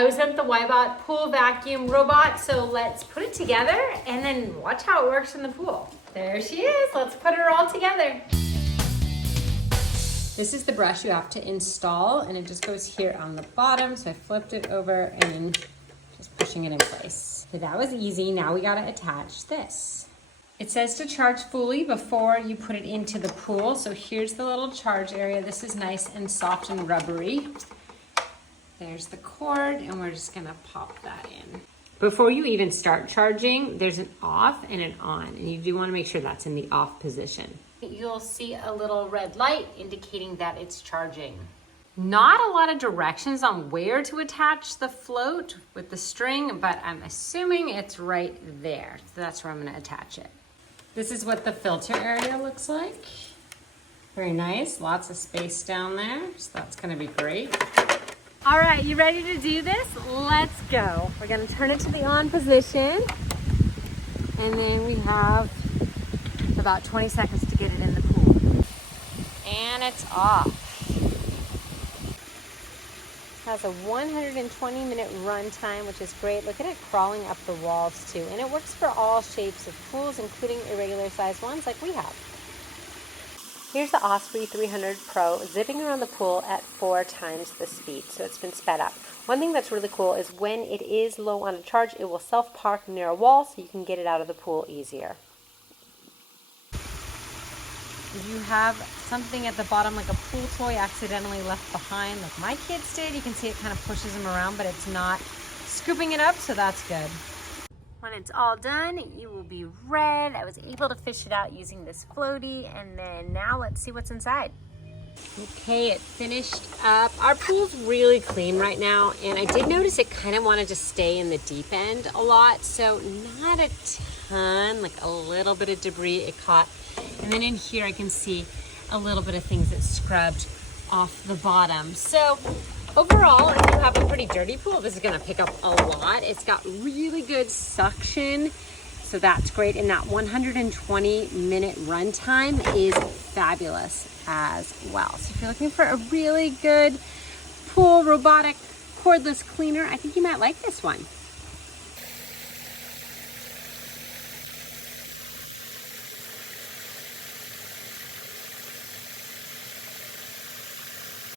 I was at the WYBOT pool vacuum robot, so let's put it together and then watch how it works in the pool. There she is, let's put her all together. This is the brush you have to install, and it just goes here on the bottom. So I flipped it over and just pushing it in place. So that was easy. Now we gotta attach this. It says to charge fully before you put it into the pool. So here's the little charge area. This is nice and soft and rubbery. There's the cord, and we're just gonna pop that in. Before you even start charging, there's an off and an on, and you do wanna make sure that's in the off position. You'll see a little red light indicating that it's charging. Not a lot of directions on where to attach the float with the string, but I'm assuming it's right there. So that's where I'm gonna attach it. This is what the filter area looks like. Very nice, lots of space down there, so that's gonna be great. All right, you ready to do this? Let's go. We're gonna turn it to the on position, and then we have about 20 seconds to get it in the pool. And it's off. It has a 120-minute run time, which is great. Look at it crawling up the walls too. And it works for all shapes of pools, including irregular sized ones like we have. Here's the Osprey 300 Pro zipping around the pool at 4 times the speed, so it's been sped up. One thing that's really cool is when it is low on a charge, it will self-park near a wall so you can get it out of the pool easier. If you have something at the bottom like a pool toy accidentally left behind like my kids did, you can see it kind of pushes them around, but it's not scooping it up, so that's good. When it's all done, you will be red. I was able to fish it out using this floaty, and then now let's see what's inside. Okay, it finished up. Our pool's really clean right now, and I did notice it kind of wanted to stay in the deep end a lot, so not a ton, like a little bit of debris it caught. And then in here I can see a little bit of things that scrubbed off the bottom. So overall, if you have a pretty dirty pool, this is gonna pick up a lot. It's got really good suction, so that's great. And that 120-minute run time is fabulous as well. So if you're looking for a really good pool robotic cordless cleaner, I think you might like this one.